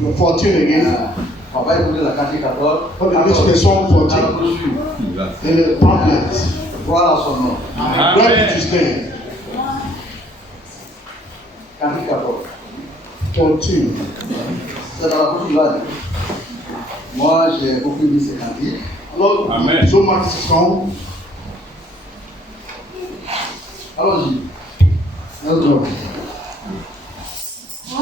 Le 14 again. On va écouter la cantique 14. Which is Psalm 14. Et le pamphlet. Voilà son nom. Where did you stand? Cantique 14. 14. C'est dans la bouche du Vade. Moi, j'ai beaucoup aimé ces cantiques. Alors, Amen. so much song. Allons-y. Let's go. À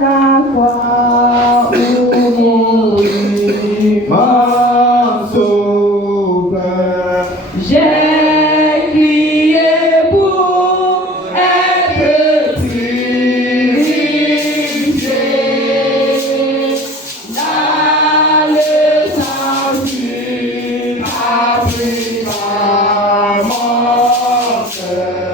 la croix où mourit mon sauveur, j'ai crié pour être purifié. Là, le sang pur a pris mon cœur.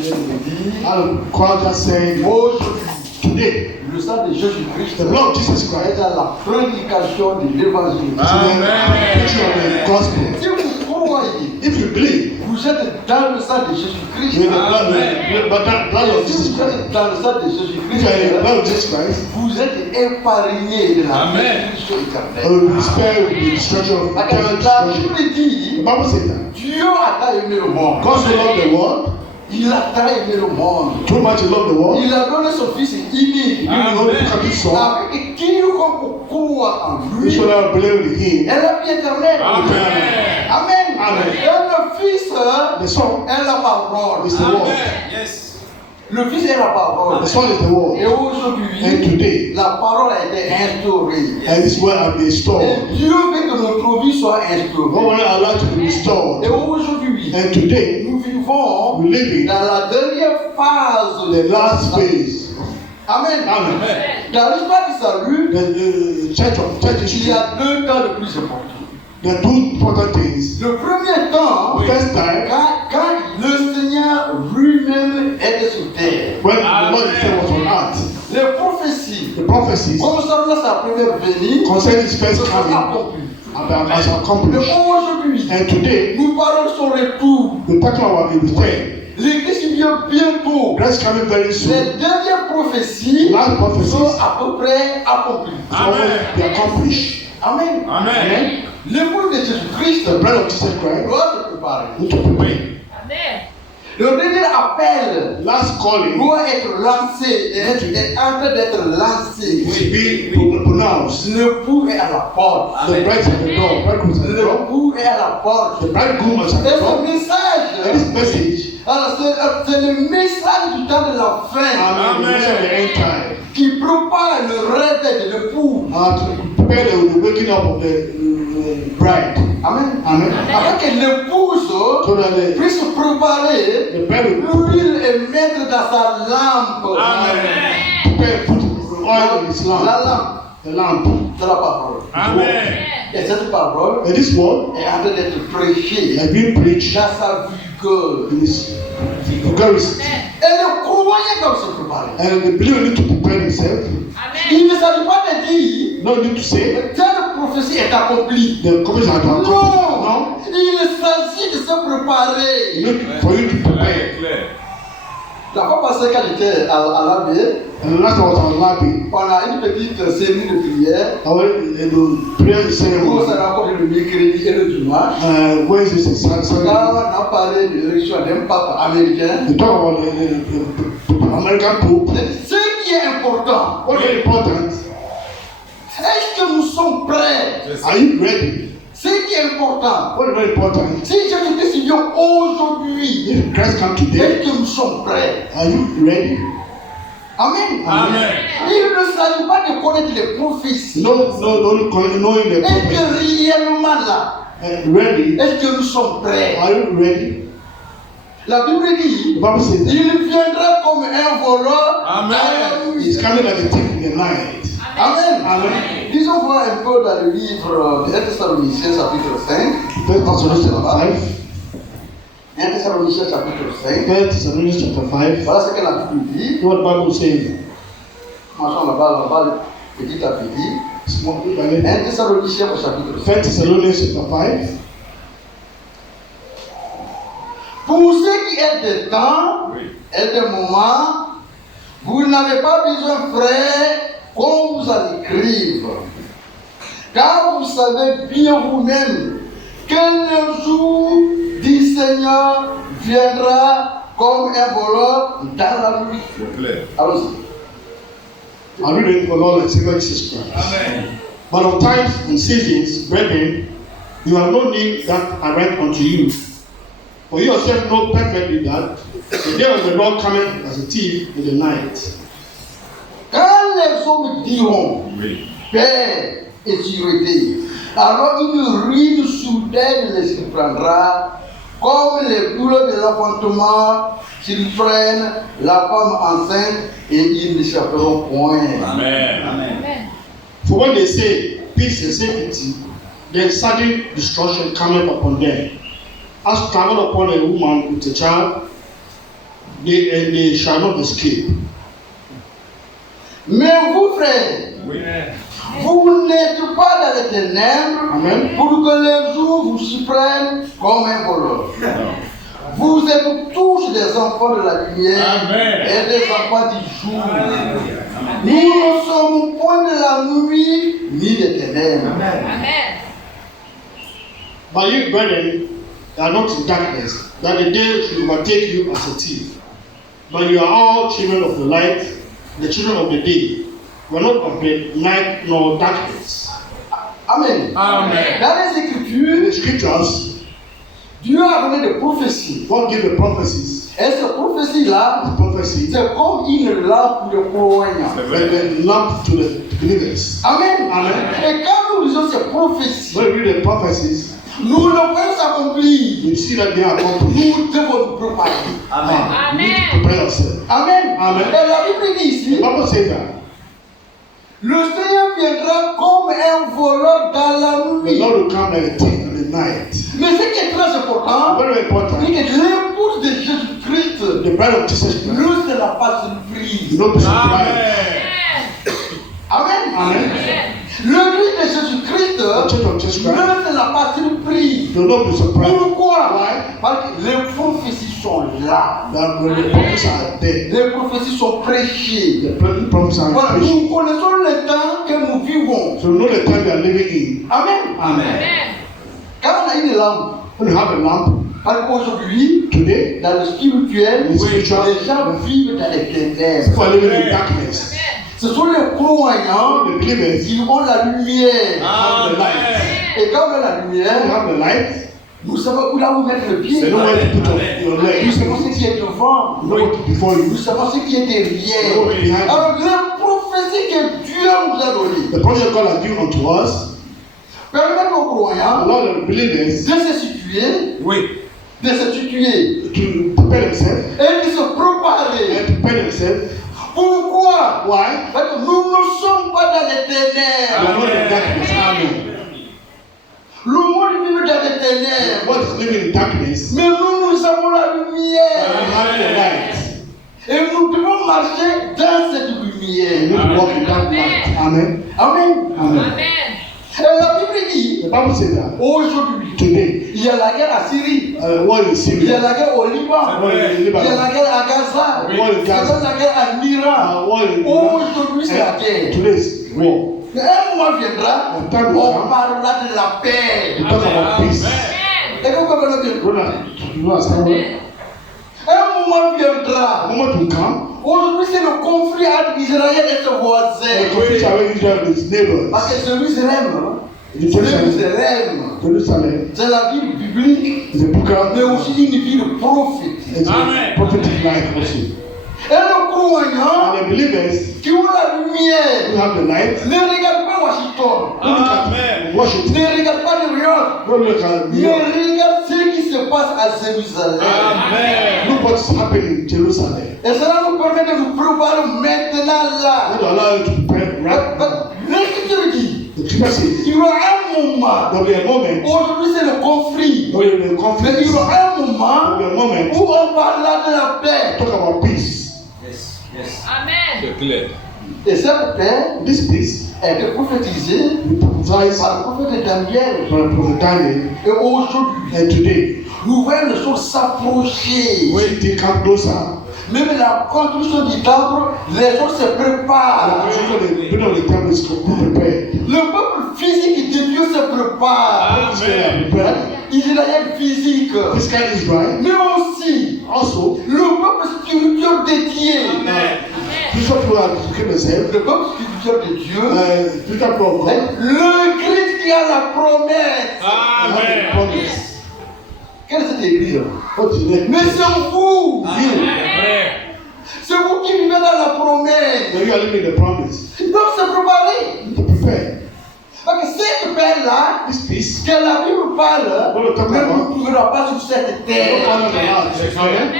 And God just said, today, le sang de Jésus-Christ the blood of Jesus Christ est dans la prédication de l'évangile. the gospel. Si vous croyez, If you believe, vous êtes dans le sang de Jésus-Christ. in the blood of Si Jesus vous Christ, êtes dans le sang de if you are in the Jésus-Christ, blood of Jesus Christ, vous êtes épargné de la destruction éternelle. will be spared the destruction of eternal La destruction. Bible dit, The Bible says that Dieu a tant aimé le monde. God so loved the world, Il a tant aimé le monde. too much he loved the world, Il a donné son fils unique. he only begot his son, Avec quiconque croit en who lui, shall have believed in him, elle a vie éternelle. Amen. Amen. Amen. Et le fils the son est la parole. is the world, Le fils est la parole. the son is the Et world, and aujourd'hui, today, la parole a été instaurée. and this world has been Et restored. Dieu veut que notre vie soit God instaurée. will not allow it to be Et restored. aujourd'hui, And today, nous vivons we live in dans la dernière phase the last phase. Amen. Amen. Dans l'histoire du salut, The church il issue. y a deux temps les plus importants. There are two important things. Le premier temps, First time, quand le Seigneur lui-même était sur terre, when the Lord himself was on earth, les prophéties the prophecies concernant sa première venue concerning his first se sont coming accomplies. as Mais accomplished. aujourd'hui, And today, nous parlons de son retour. we're talking about the return. L'Église vient bientôt. That's coming very soon. Les dernières prophéties Last prophecies sont à peu près accomplies. already be accomplished. Amen. Amen. L'époux de Jésus-Christ The blood of Jesus Christ doit se préparer. need to prepare. Le dernier appel Last calling doit être lancé, est en train d'être lancé. will be pronounced. L'époux est à la porte. The bride is at the door. Bridegroom is at the door. L'époux est à la porte. The bridegroom is at Et the ce door. And message, this message, alors c'est le message du temps de la fin the message of the end time, qui prépare le réveil de l'époux. to prepare the waking up of the bride. Amen. Amen. Afin que l'épouse So that puisse préparer the bride will l'huile et mettre dans sa lampe. prepare, put oil in his lamp. La lampe The lamp. de la parole. Et cette parole And this word est en train d'être prêchée has been preached dans sa vigueur. in his vulgarity. Et le croyant doit se préparer. And the believer need to prepare himself. Il ne s'agit pas de dire No need to say telle prophétie est accomplie. the commission has been accomplished. Non, No. il s'agit de se You préparer. need for you to prepare. La fois passée, quand j'étais à l'abbé, And the last time I was on Labi, on a une petite série de prières I went in the prayer où on ceremony. se rencontre le mercredi et le dimanche. Wednesday and Quand Sunday. on a parlé de l'élection d'un pape américain, They talk about the American Pope. ce qui est important, What is important? est-ce que nous sommes prêts? Are you ready? Ce qui est important, What is very important? si Jésus-Christ vient aujourd'hui, If Christ come today, est-ce que nous sommes prêts? are you ready? Amen. Amen. Il ne s'agit pas de connaître les prophéties. No, knowing the Est-ce que prophet. réellement là, Ready? est-ce que nous sommes prêts? Are you ready? La Bible dit, The Bible says that il viendra comme un voleur dans la nuit. he's coming like a thief in the night. Amen. Amen. Disons voir un peu dans le livre de 1 Thessaloniciens chapitre 5. First Thessalonians chapter 5. 1 Thessaloniciens chapitre 5. First Thessalonians chapter 5. Voilà ce que la Bible dit. What the Bible says. Marchons là-bas, petit à petit. Small bit by bit. 1 Thessaloniciens au chapitre 5. 1 Thessalonians chapter 5. Pour ce qui est des temps et des moments, vous n'avez pas besoin, frère, qu'on vous en écrive. Car vous savez bien vous-même que le jour du Seigneur viendra comme un voleur dans la nuit. Allons-y. I read it for Lord and Savior Jesus Christ. Amen. But of times and seasons, brethren, you have no need that I write unto you. For you yourself know perfectly that the day of the Lord cometh as a thief in the night. Quand les hommes diront paix et sûreté, alors une ruine soudaine les surprendra, comme les douleurs de l'enfantement surprennent la femme enceinte, et ils n'échapperont point. Amen. Amen. For when they say peace and safety, then sudden destruction cometh upon them, as travel upon a woman with a child, they shall not escape. Mais vous, frères, vous n'êtes pas dans les ténèbres. Amen. Pour que les jours vous surprennent comme un voleur. Vous êtes tous des enfants de la lumière. Amen. Et des enfants du jour. Nous ne sommes point de la nuit ni des ténèbres. Amen. But you, brethren, are not in darkness, that the day should overtake you as a thief. But you are all children of the light, the children of the day. We are not of the night nor darkness. Amen. Amen. Dans les In Écritures, the scriptures, Dieu a donné des prophéties. God gave the prophecies. Et ces prophéties-là, The prophecy c'est comme une lampe pour le croyant. like a lamp to the believers. Amen. Amen. Et quand nous lisons ces prophéties, When we read the prophecies, nous le voyons s'accomplir. you see that they are accomplished. Nous devons nous préparer. You need to Amen. prepare yourself. Amen. Amen. Et la Bible dit The ici, Bible says that le Seigneur viendra comme un voleur dans la the nuit. Lord will come like a thief in the night. Mais ce qui est très important, Very c'est important. que l'épouse de Jésus-Christ The bride of Jesus Christ. ne sera pas surprise. You don't be surprised. Amen. Amen. L'église de Jésus-Christ The church of Jesus ne Christ. sera pas surprise. You don't be surprised. Pourquoi? Why? Parce que les prophéties sont là. That when the prophets are there, Les prophéties sont prêchées. the prophets are Voilà, preached. nous connaissons le temps que nous vivons. So you know the time we are living in. Amen. Amen. Quand on a une lampe, When you have a lamp parce qu'aujourd'hui, today, dans le spirituel, in the spiritual, les gens vivent dans les ténèbres. people are living in darkness. Ce sont les croyants The believers qui ont la lumière. have the light. Et quand on a la When lumière, you have the light, nous savons où là où mettre le pied. they know where to put your Nous leg. savons ce qui est devant. You know what to before Nous you. savons ce qui est You know derrière. what behind you. Alors, les prophéties que Dieu nous a données The prophet God has given unto us, permettent aux croyants allow the believers de se situer, Oui. de se situer to prepare themselves et de se préparer. and prepare themselves. Pourquoi? Why? Parce que nous ne sommes pas dans les We ténèbres. are not in darkness. Amen. Le monde vit dans les ténèbres. What is living in darkness? Mais nous avons la We lumière. have the light. Et nous devons marcher dans cette We lumière. need to walk in that light. Amen. Amen. Amen. Et la Bible dit, The Bible says that aujourd'hui, today, il y a la guerre à Syrie, war in il y a Syria, la guerre au Liban, war in il y a Lebanon, la guerre à Gaza, war in il y a Gaza, la guerre en Iran. war in Iran. Aujourd'hui, c'est la guerre. Today is war. Mais un mois viendra, The time will on come. parlera de la paix. We talk about peace. Et vous comprenez bien? Brother, you understand what? Un moment viendra. The moment will come, Aujourd'hui, c'est le conflit entre Israël et ses the voisins. conflict avec Israel and his neighbors. Parce que Jérusalem, Jerusalem, Jérusalem, c'est la ville biblique, is a book mais of aussi une ville prophétique. it's a Amen. prophetic life also. Et le croyant And the believers qui ont la who lumière have the light, ne regarde pas Washington, Amen. Washington, ne regarde pas New York, don't look at New mais York. regarde ce qui se passe à Jérusalem. Amen. Look what's happening in Jerusalem. Et cela nous permet de nous préparer maintenant là. That will allow you to prepare right now. L'Écriture dit, The scripture says il y aura un moment, there will be a moment aujourd'hui c'est le conflit, where you will mais conflict. il y There aura un will moment be a moment où on parlera de la paix. talk about peace. C'est clair. Et cette paix This peace, a été prophétisée we prophesied par le prophète Daniel. by Prophet Daniel, Et aujourd'hui, and today, nous voyons les choses s'approcher. when they come closer, Même la construction du temple, les choses se préparent. the building of the temple is prepared. Le peuple physique de Dieu se prépare. Prepared. Israël physique. Physical Israel, Mais aussi, also, le peuple spirituel dédié. spiritual people are became themselves, Le peuple spirituel de Dieu. spiritual people of God, Le Christ qui a la promesse. have the Amen. promise. Quelle est cette église? What is it? Mais c'est vous. Amen. C'est vous qui vivez dans la promesse. So you are living the promise. Ils doivent se préparer. To prepare. Parce que cette paix-là, This peace, que la Bible parle, What the ne Bible nous trouvera pas sur cette you don't terre. find us on earth. Amen.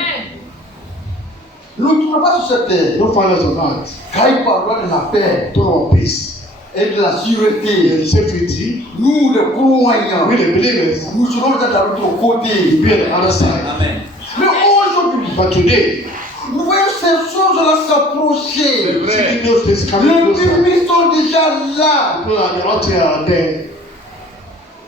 Nous ne trouvera pas sur cette You terre. don't find us on earth. Car il parlera de la paix Talk about peace et de la sûreté. and safety. Nous, les croyants, We the believers nous serons de l'autre will côté. be on the other side. Mais aujourd'hui, But today, nous voyons ces choses-là s'approcher. seeing those things coming Les closer, ennemis sont déjà là. people are out here are there.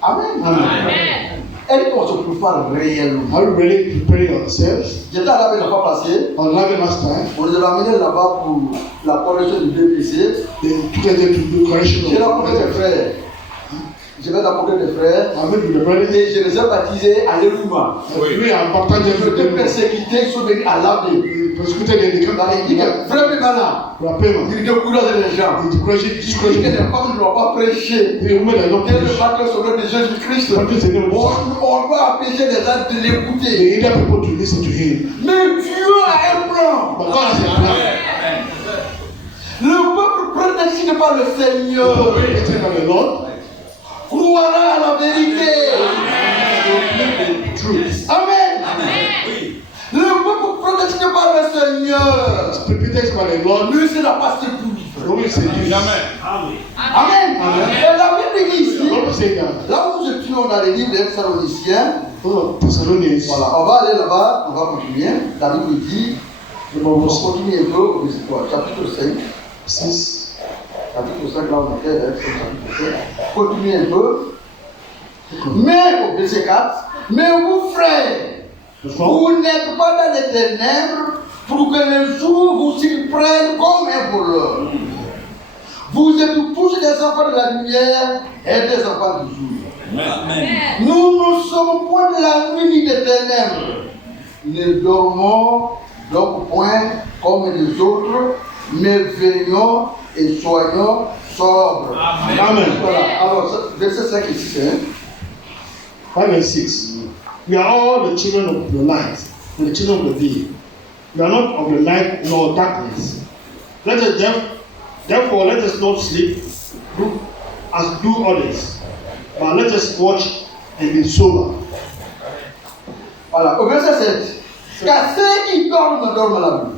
Amen. Amen. Et qu'on se prépare réellement. Are we really preparing ourselves? J'étais à la la fois passée. On avait last time, On les a amenés là-bas pour la correction du BPC. they together to do correction J'ai of rencontré des frères. Je vais rencontrer des frères. I met with the brothers. Et je les ai baptisés à l'Elouma. We are baptized Ils étaient them. persécutés, ils sont venus à l'Abbé. We persecuted them. They come Dans back. les dit que vraiment là, We are paying. ils découragent les gens. We discourage Ils disent que les femmes ne doivent pas prêcher. the women that don't Dès le preach. matin sur le nom de Jésus-Christ, Practice the name of Jesus. on doit empêcher les gens de l'écouter. They need people to listen to him. Mais Dieu a un plan. But God has a plan. Le peuple prédestiné par le Seigneur Waiting on the Lord. croira à la vérité. The truth. Amen. Le peuple prédestiné par le Seigneur Repeated by the Lord. ne sera pas séduit. The Lord say this. Amen. Amen. Et la Bible dit The ici, Lord say that. là où nous étions dans les livres des Thessaloniciens, Oh, Thessalonians. voilà, on va aller là-bas, on va continuer. La Bible dit, on continue un peu, c'est quoi, chapitre 5. 6. Chapitre 5, là on était, chapitre 5. Continuez un peu. Mais, au verset 4, mais vous frères, vous n'êtes pas dans les ténèbres pour que le jour vous surprenne comme un voleur. Vous êtes tous des enfants de la lumière et des enfants du jour. Amen. Nous ne sommes point de la nuit ni des ténèbres. Ne dormons donc point comme les autres, mais veillons et soyons sobres. Amen. Voilà, alors verset 5 et 6. 5 and 6. We are all the children of the light and the children of the day. We are not of the night nor darkness. Let us therefore let us not sleep as do others, but let us watch and be sober. Voilà, au verset 7. Car ceux qui dorment, dorment la nuit.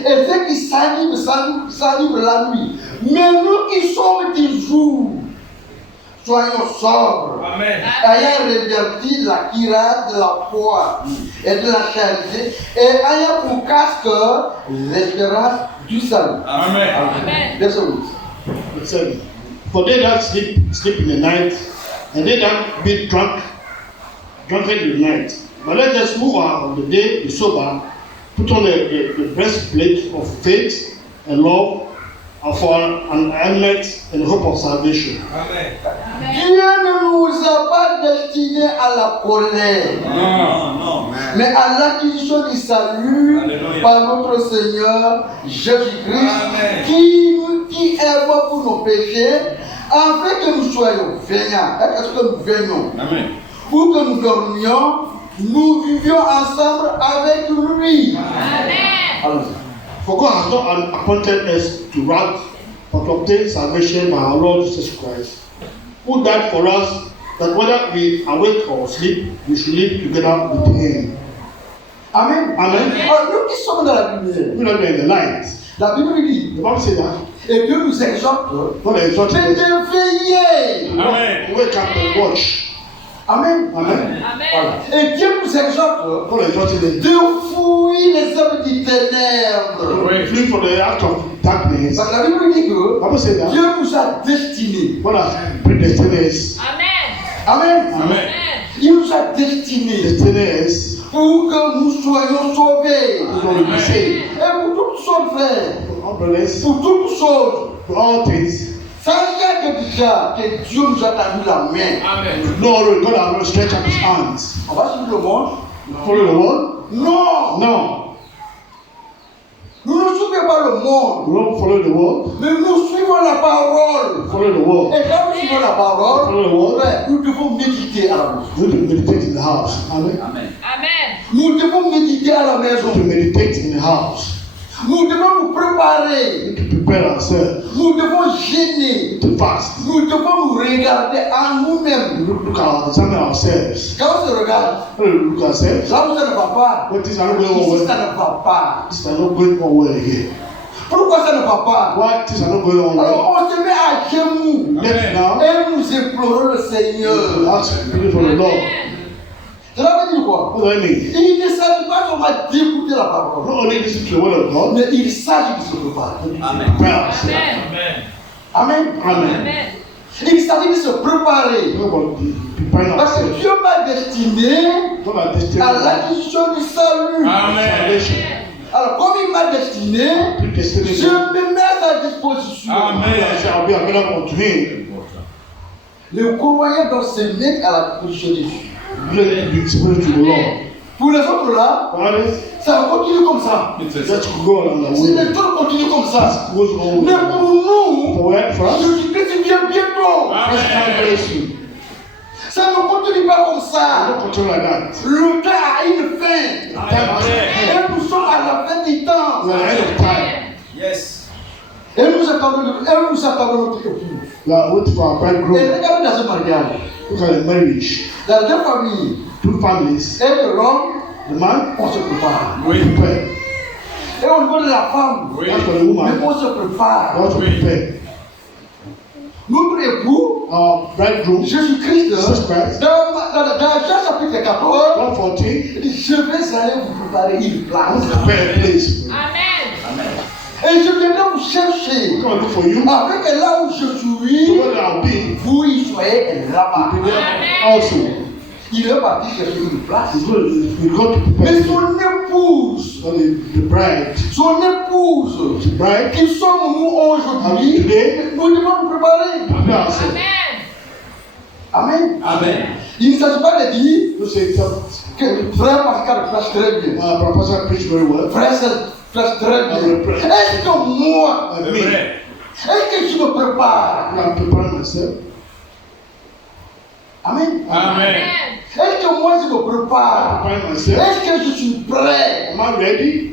Et ceux qui s'animent la nuit. Mais nous qui sommes du jour, soyons sobres. Amen. Ayant revêtu la cuirasse de la foi et de la charité, et ayant pour casque l'espérance du salut. Amen. Verset 8. It said, for they that sleep in the night, and they that be drunken in the night. But let us move out of the day, be sober, put on the breastplate of faith and love, and for an helmet and hope of salvation. Amen. Dieu ne nous a pas destinés à la colère, Non. mais à l'acquisition du salut. Alléluia. Par notre Seigneur Jésus-Christ, Amen. qui est mort pour nos péchés, afin que nous soyons veillants. Est-ce que nous veillons? Amen. Pour que nous dormions, nous vivions ensemble avec lui. Allons-y. For God has not appointed us to wrath, but to obtain salvation by our Lord Jesus Christ, who died for us, that whether we awake or sleep, we should live together with Him. Amen. Amen. Alors, nous qui sommes dans la lumière, We are in the light. la Bible dit, The Bible says that. et Dieu nous exhorte God exhorted de us veiller. Amen. to wake up and watch. Amen. Amen. Voilà. Et Dieu nous exhorte God exalted them. de fuir les œuvres du ténèbres. Flee from the act of darkness. Parce que la Bible dit que Bible said that Dieu nous a destinés. God has predestined us. Amen. Amen. Il nous a destinés Destined us pour que nous soyons sauvés. so we be saved. Et pour toutes choses, frères, For all brothers, pour toutes choses, for all things. sachez que déjà que Dieu nous a tendu la main. Amen. No, God has not stretched out His hands. On va suivre le monde? Follow the world? Non. No. Nous ne suivons pas le monde, We don't follow the world. mais nous suivons la parole. Follow the world. Et quand nous suivons la parole, Follow the world. frère, nous devons méditer à la maison. We need to meditate in the house. Amen. Nous devons méditer à la We need maison. to meditate in the house. Nous devons nous préparer. We need to prepare ourselves. Nous devons We gêner. need to fast. Nous devons nous regarder en We nous-mêmes. look at examine ourselves. Quand on se regarde, When we look at ourselves, là où ça ne va pas, when things are not going ici on ça well, ne va pas. things are not going on well here. Pourquoi ça ne va pas? Why things are not going on well? Alors on se met à genoux Let now et nous implorons le we Seigneur. ask people for the Lord. Cela veut dire quoi? What do I mean? Il ne s'agit pas seulement d'écouter la parole, Not only listen to the word of God, mais il s'agit de se préparer. prepare ourselves. Amen. Amen. Il s'agit de se préparer. We want to be preparing Parce que ourselves. Dieu m'a destiné God has destined à us l'acquisition du salut. Amen. salvation. Alors, comme il m'a destiné, Predestined je us. me mets à sa disposition. Amen. I shall be available unto Him. Le croyant doit se mettre à la disposition de Dieu. Let it be exposed to the Lord. Pour les autres là, Others, ça continue comme ça. just go on the Si way. les autres continuent comme ça, Goes on. mais pour nous, For where? For us? Jésus-Christ vient bientôt. First time very soon. Ça ne continue pas comme ça. Don't continue like that. Le temps a une fin. Time has Et come. nous sommes à la fin du temps. We are ahead of time. Yes. Et nous attendons notre épouse. We are waiting for our Et bridegroom. regardez dans ce mariage, Look at the marriage. dans deux familles, Two families. et de l'homme, The man on se prépare. Oui. prepare. Et au niveau de la femme, Oui. As for the mais woman, on se prépare. they also prepare. Notre époux, Our bridegroom, Jésus-Christ, Jesus Christ, dans Jean chapitre 14, John 14, il dit, je vais aller vous préparer une place. prepare a place. Et je viendrai vous chercher. We come look for you. Avec là où je So suis, where I'll be, vous y soyez là-bas. be there also. Il est parti chercher une place. We got to Mais prepare. son épouse, So the bride, the bride, qui sommes nous aujourd'hui, Today. nous devons nous préparer. prepare ourselves. Amen. Amen. Il ne s'agit pas de dire You say that que frère Pascal prêche très bien. Professor preach very well. Frère prêche très bien. Est-ce que moi, And C'est me, vrai. est-ce que je me prépare? I'm preparing myself. Amen. Amen. Est-ce que moi je me prépare? Preparing myself. Est-ce que je suis prêt? Am I ready?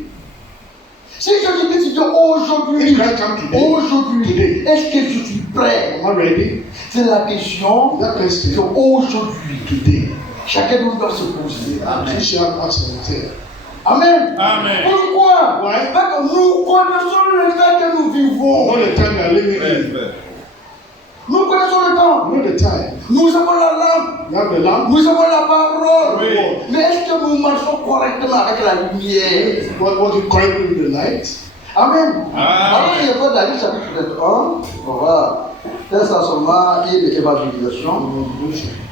Si Jésus-Christ dit aujourd'hui, If Christ come today, aujourd'hui, est-ce que je suis prêt? am I ready? C'est la question That que question aujourd'hui, today. chacun de nous doit se poser. You shall ask yourself. Amen. Amen. Pourquoi? Why? Parce que nous connaissons le temps que nous vivons. All the time we are living in. Nous connaissons le temps. All the time. Nous avons la lampe. You have the lamp. Nous avons la parole. Oui. Mais est-ce que nous marchons correctement avec la lumière? What you correctly with the light? Amen. Amen. Alors, il y a pas David chapitre 1. On va faire ça seulement et l'évangélisation.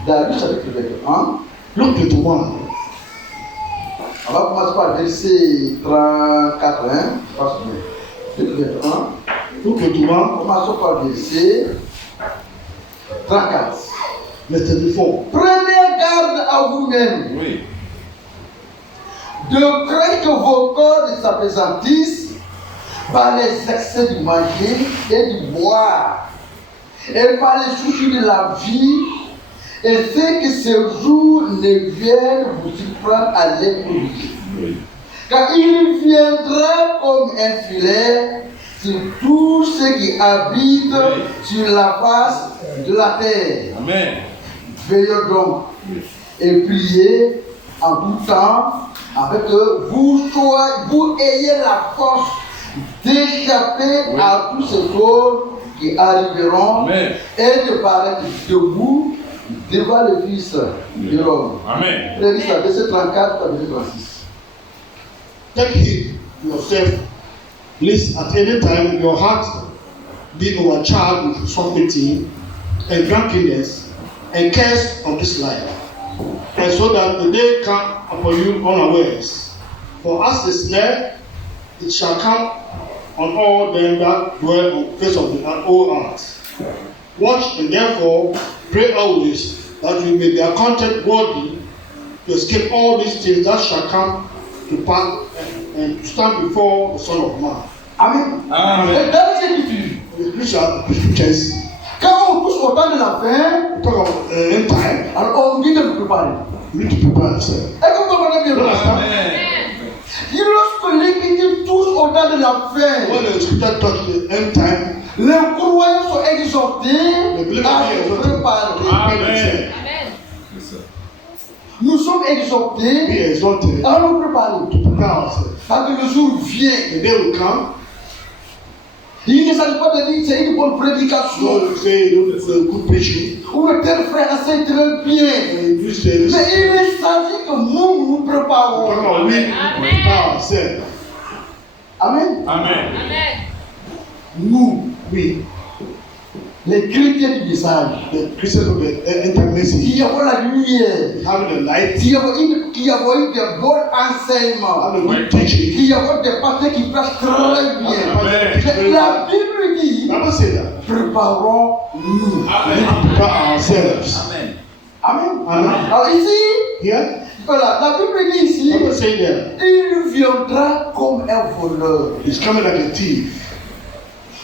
David chapitre 1. Look at the one. On va commencer par verset 34. Hein? Parce que chapitre 1. Look at the one. Commençons par verset 34. Verse 34. Prenez garde à vous-même Oui. de craindre que vos corps ne s'appesantissent par les excès du manger et du boire, et par les soucis de la vie, et fait que ce jour ne vienne vous surprendre à l'improviste. Oui. Car il viendra comme un filet sur tous ceux qui habitent sur la face de la terre. Amen. Veillez donc et priez en tout temps, afin que vous ayez la force d'échapper à tous ces choses qui arriveront Amen. et de paraître debout devant le Fils de l'homme. Amen. Il a dit ça, verset 34 à verset 36. Take heed yourself, lest at any time your heart be overcharged with sovereignty and drunkenness and cares of this life, and so that the day come upon you unawares. For as the snare, it shall come on all them that dwell on the face of the whole earth. Watch and therefore pray always that you may be accounted worthy to escape all these things that shall come to pass and to stand before the Son of Man. Amen. Amen. Et dans les Écritures, Which are the scriptures. quand on touche au temps de la fin, Talk of end time. alors on dit de nous préparer. You need to prepare yourself. Est-ce que vous comprenez bien ça? Amen. Et lorsque l'Écriture touche au temps de la fin, When the scripture touch the end time, les croyants sont exhortés à se préparer. Amen. Nous sommes be exhortés exalted, à nous préparer. prepare ourselves. Parce que le jour vient. The day will come. Il ne s'agit pas de dire que c'est une bonne prédication. So say you do good preaching. Ou le tel frère enseigne très bien. And you say this. Mais il s'agit que nous nous préparons. Talk about we prepare ourselves. Amen. Amen. Nous, We, les chrétiens du message, the Christians of the end time message, qui avons la lumière, having the light, qui avons eu de bons enseignements, having good teaching. qui avons des pasteurs qui prêchent très bien. Amen. La Bible dit, Bible say that. préparons-nous. Amen. Prepare ourselves. Amen. Amen. Amen. Alors ici, Here, voilà, la Bible dit ici, Bible say that. il viendra comme un voleur. He's coming like a thief.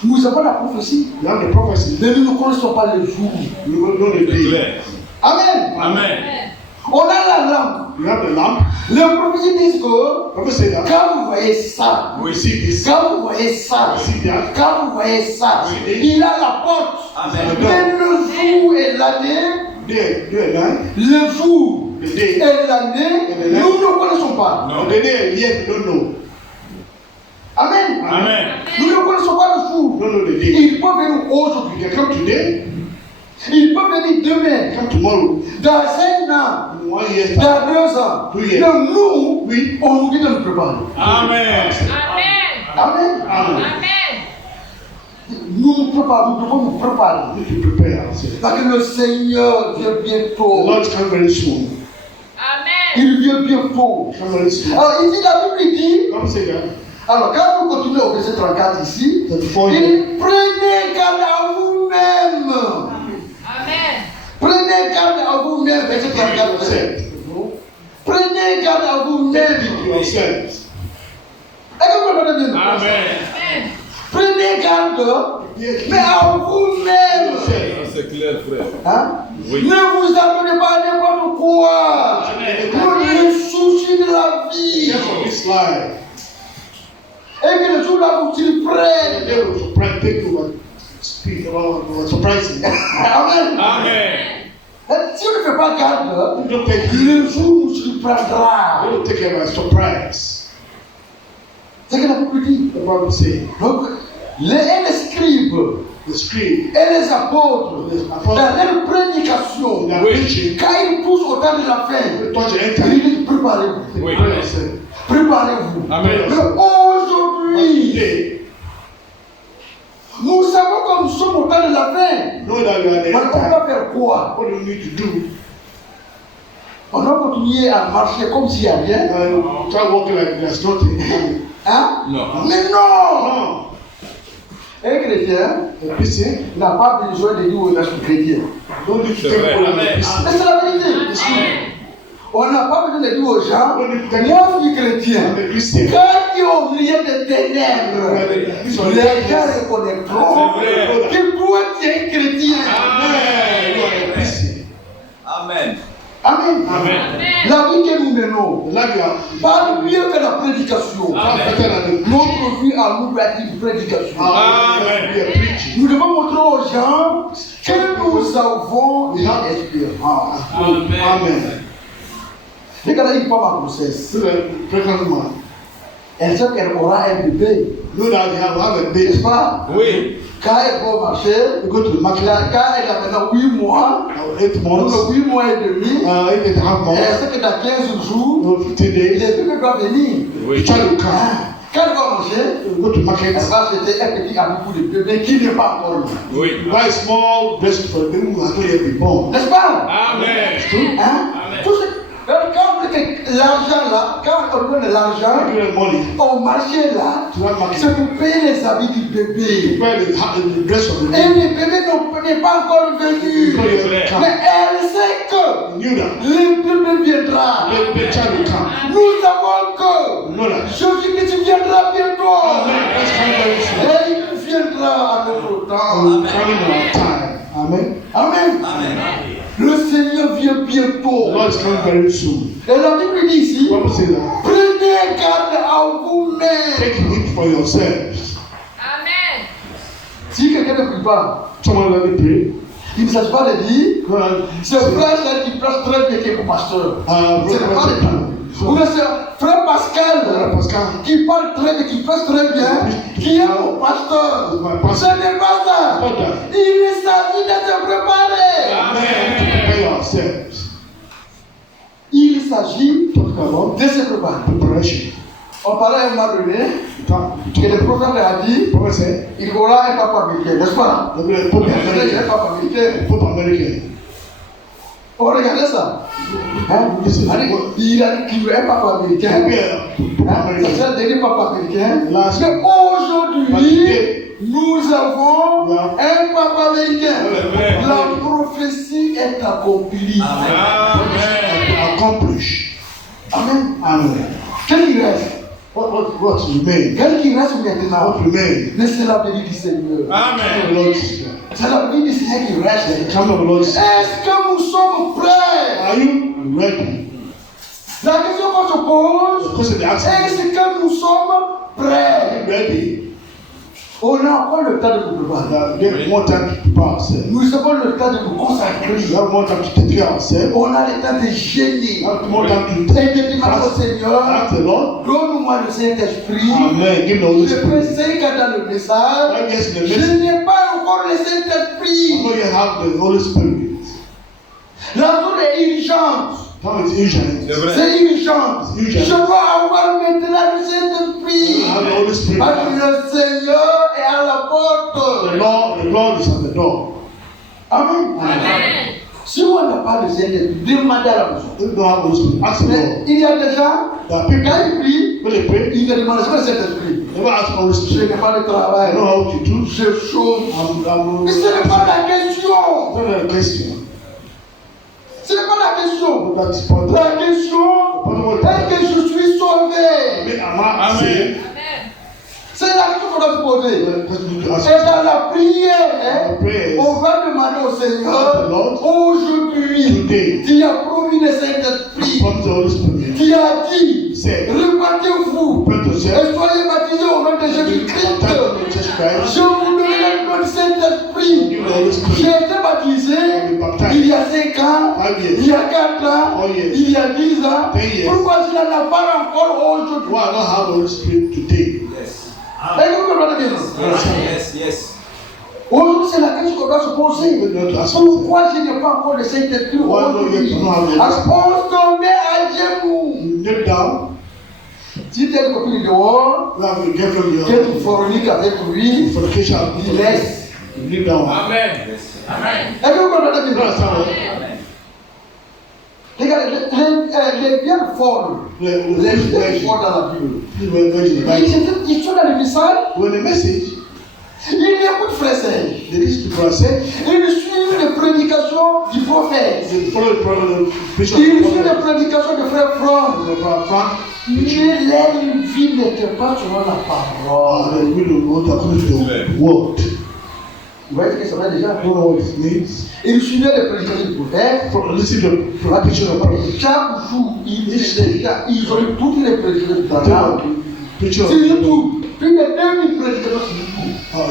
Nous avons la prophétie, You have the prophecy. mais nous ne connaissons pas le jour. You will know the day. Declare. Amen. Amen. On a la lampe. You have the lamp. Les prophéties disent que Bible say that. quand vous voyez ça, We see this. quand vous voyez ça, See that. quand vous voyez ça, il a la porte. Amen. Mais le jour et l'année, Day and night. le jour The day. et l'année, nous ne connaissons pas. Non. The day and year you don't know. Amen. Amen. Nous ne connaissons pas le You jour. don't know the day. Il peut venir aujourd'hui, You can come today. il peut venir demain, Come tomorrow. dans un an, In 1 year's time. dans 2 ans. 2 years. Mais nous, We. on nous dit de nous préparer. Amen. Amen. Amen. Nous nous préparons, nous devons nous préparer. We need to prepare ourselves. Parce que le Seigneur vient The bientôt. Lord is coming very soon. Il vient bientôt. Come very soon. Alors ici, la Bible dit, Bible say that. alors quand vous continuez au verset 34 ici, That il before you. dit, prenez garde à vous-même. Prenez garde à vous-même, verset 34. Yourself. Prenez garde à vous-même. Think yourselves. Est-ce que vous comprenez bien? Amen. Prenez garde, mais à vous-même. Yourself. C'est clair, frère. Hein? Oui. Ne vous abonnez pas à n'importe quoi. Pour les soucis de la vie. Care for this life. Et que le jour-là vous s'y The prenne. day will surprise, take you and speak about surprising. Amen. Amen. Et si on ne fait pas garde, You don't take you. le jour nous s'y prendra. You don't take it by surprise. C'est ce que la Bible dit. The Bible say. Donc, les scribes The scribe. et les apôtres, dans leur prédication, They are Oui. preaching. quand ils poussent au temps de la fin, They touch the end ils time. disent préparez-vous. Oui. Prepare yourself. Préparez-vous. Amen. Mais aujourd'hui, Today, nous savons que nous sommes au temps de la fin. know that you are at the Mais end on time. va faire quoi? What do you need to do? On va continuer à marcher comme s'il n'y a rien. Try walking like there's nothing. Hein? Non. Mais non! No. Un chrétien The Christian n'a pas besoin de dire aux autres chrétiens. don't need to C'est take vrai. all of the Amen. Christian. Mais c'est la vérité. On n'a pas besoin de dire aux gens, moi je suis chrétien. The Christian. Quand tu es au milieu des ténèbres, les gens reconnaîtront C'est vrai. que toi tu es un chrétien. Amen. You are a Christian. Amen. Amen. Amen. La vie que nous menons, The life you are pas mieux que la prédication. far better than the Notre vie à nous doit être une prédication. Amen. We are preaching. Nous devons montrer aux gens que nous avons une espérance. Amen. Regardez une femme en grossesse. To the pregnant woman. elle sait qu'elle aura un bébé. Know that you have a N'est-ce baby. pas? Oui. Quand elle va au marché, You go to the market. quand elle a maintenant 8 mois, 8 donc months. 8 mois et demi, 8 and a half elle months. sait que dans 15 jours, 15 days. les bébés doivent venir. The Oui. child will come. Ah, quand elle va manger, You go to the market. elle va acheter un petit habit pour le bébé qui n'est pas encore né. Oui. Buy a small dress for the baby who has not yet been born. N'est-ce pas? Amen. Hein? Amen. Tout ce- quand vous dites que l'argent là, quand on donne de l'argent Give them money au marché là, to that market. c'est pour payer les habits du bébé. Buy the dress of the Et baby. le bébé n'est pas encore venu. Before you come. Mais elle sait que You knew that. le bébé viendra. The child will come. Nous savons que You know that. Jésus-Christ viendra bientôt. Amen. Let's come very soon. Et il viendra à notre And temps. we're coming in our time. Amen. Amen. Amen. Le Seigneur vient The bientôt. Lord is coming very soon. Et la Bible dit ici, The Bible says that. prenez garde à vous-même. Take heed for yourselves. Amen. Si quelqu'un ne prie pas, Someone let me pray. il ne s'agit pas de dire, Go ahead. c'est frère Charles qui prêche très bien qui est mon pasteur. Ce n'est pas le cas. Ou bien c'est frère Pascal Pascal. qui parle très bien, qui prêche très bien, qui est mon pasteur. Ce n'est pas ça. Not that. Il s'agit de se préparer. Amen. Prepare yourselves. Il s'agit Talk about de se préparer. preparation. On parlait à un moment donné que le The prophète a dit prophet said, il y aura un papa américain, n'est-ce pas? the Pope Il y a un American. papa américain. Pope American. On regardait ça. Hein? Il a dit qu'il y a un papa américain. Pope Hein? American. C'est le dernier papa américain. Last- Mais aujourd'hui, nous avons un papa américain. Amen. La prophétie est accomplie. Amen. Accomplish. Amen. Amen. Qu'est-ce qui reste? What remain? Qu'est-ce qui reste maintenant? What remain? Laissez la bénie du Seigneur. The Amen. Lord is here. C'est la bénie du Seigneur qui The reste. coming of the Lord is here. Est-ce que nous sommes prêts? Are you ready? La question qu'on se pose, The question they ask est-ce you, que nous sommes are prêts? you ready? On a encore le temps de nous préparer. We have more time to prepare ourselves. Nous avons le temps de nous We consacrer. have more time to prepare ourselves. On a le temps de gêner. We have more time to Et de demander au Seigneur, ask the Lord. donne-moi le Saint-Esprit. Amen. Give the Holy Je Spirit. peux essayer que dans le message, When yes, in the je message, n'ai pas encore le I Saint-Esprit. know you have the Holy Spirit. La chose est urgente. Now it's urgent. C'est vrai. C'est urgent. C'est urgent. Je dois avoir maintenant le Saint-Esprit. You have the Holy Spirit. Parce que le Seigneur est à la porte. The Lord is at the door. Amen. Amen. Si on n'a pas le Saint-Esprit, demandez à la personne. If you don't have the Holy Spirit, ask the Mais Lord. il y a des gens, There are quand people, ils prient, when they pray, ils ne demandent jamais le Saint-Esprit. never ask for the Holy Je Spirit. n'ai pas de I travail. know how to do. Je chôme. Mais ce n'est It's pas la question. not a question. Ce n'est pas la question. But that's part of La question est que je suis sauvé. Am I saved? Amen. C'est la question qu'on doit se poser. The question you ask. Et dans la prière, hein, The prayer is, on va demander au Ask Seigneur, the Lord, aujourd'hui, today, tu as promis le Saint-Esprit, from the Holy Spirit, tu as dit, say, repentez-vous repent et yourself, soyez baptisés au nom de Jésus-Christ. baptize in Jesus Christ, Je vous donnerai le nom du Saint-Esprit. give the Holy J'ai Spirit, été baptisé and be il baptized. y a 5 ans, 5 il years. y a 4 ans, Oh, yes. il y a 10 ans. 10 years. Pourquoi je n'en ai pas encore aujourd'hui? Why I don't have the Holy Spirit today? Yes. Est-ce que vous comprenez bien? Yes. Yes. Aujourd'hui, c'est la question qu'on doit se poser. We don't ask ourselves. Pourquoi je n'ai pas encore le Saint-Esprit Why don't you aujourd'hui? not have the Holy Alors, Spirit? on se met à genoux. You kneel down, Si tu as une copine dehors, you have a girlfriend, que tu you forniques avec lui, fornication, il laisse. you kneel down. Amen. Est-ce que vous comprenez You bien? understand what? Regardez, les vierges folles, les vierges folles dans la Bible. Ils sont dans le message, When the message, ils écoutent frère Serge. these people are saying, Ils suivent les prédications du prophète. they follow the problem, the bishop, Ils suivent les prédications de frère Franck. Frank, Mais leur vie n'était pas selon la parole. the will of God according to the word. Vous voyez ce que ça veut dire déjà? I don't know what it means. Ils suivaient les prédications du prophète. Listen to the preaching of prophet. Chaque jour, ils ont eu toutes les prédications du prophète. Preaching Sur of YouTube. Plus de 2000 prédications sur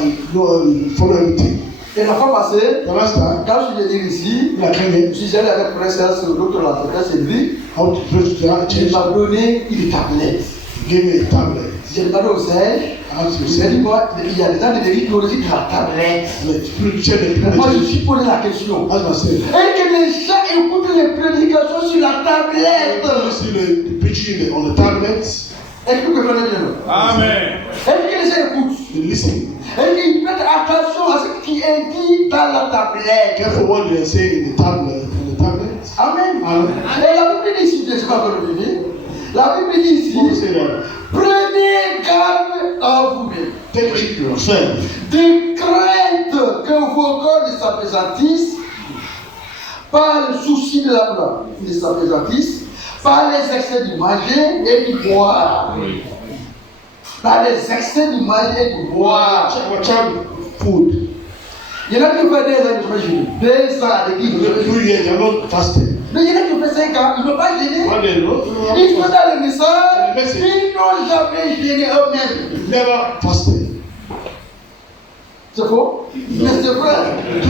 YouTube. follow everything. Et la fois passée, The last time, quand je suis venu ici, I came here, je suis allé avec frère Serge sur l'autre l'entretien, c'est lui. how to preach to that Il church, m'a donné une tablette. give me a tablet. J'ai demandé aux Serge, il m'a dit moi, il y a des gens de technologie de la tablette. Moi, je me suis posé la question. Et que les gens écoutent les prédications sur la tablette. Est-ce que vous comprenez bien? Amen. Est-ce que les gens écoutent? Est-ce qu'ils prêtent attention à ce qui est dit dans la tablette? Amen. Et la Bible dit ici, je ne sais pas vous revenir. La Bible dit ici, prenez garde à vous-même. De crainte que vos corps ne s'appesantissent par le souci de la gloire, ne s'appesantissent par les excès du manger et du boire. Par les excès du manger et du boire. Food. Il y en a qui font 2 ans, ils ont jeûné. 2 ans à l'église. 2 years, they are not fasting. Mais il y en a qui font 5 ans, ils n'ont pas jeûné. Ils sont dans le message, ils n'ont jamais jeûné eux-mêmes. Never fasted. C'est faux? Mais c'est vrai.